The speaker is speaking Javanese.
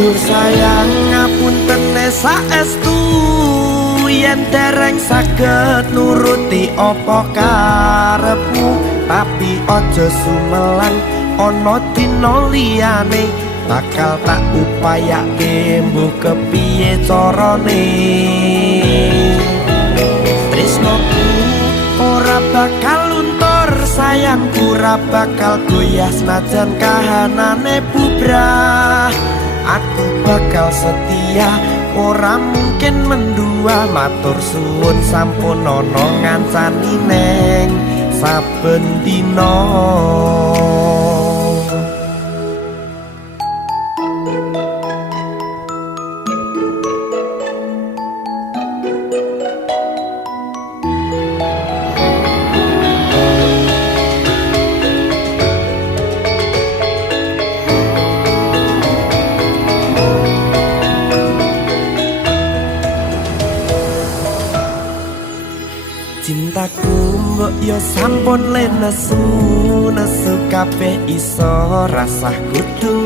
Dur sayang ngapunten saestu yen dereng saged nuruti apa karepmu, tapi aja sumelan ana dina liyane bakal tak upayake mbuh kepiye carane. Tresnoku ora bakal luntur, sayangku ora bakal goyah senajan kahanane bubrah. Aku bakal setia, ora mungkin mendua. Matur suwun sampun ana ngancani neng saben dina. Cintaku mbok yo sampun le nesu kabeh iso rasah kudu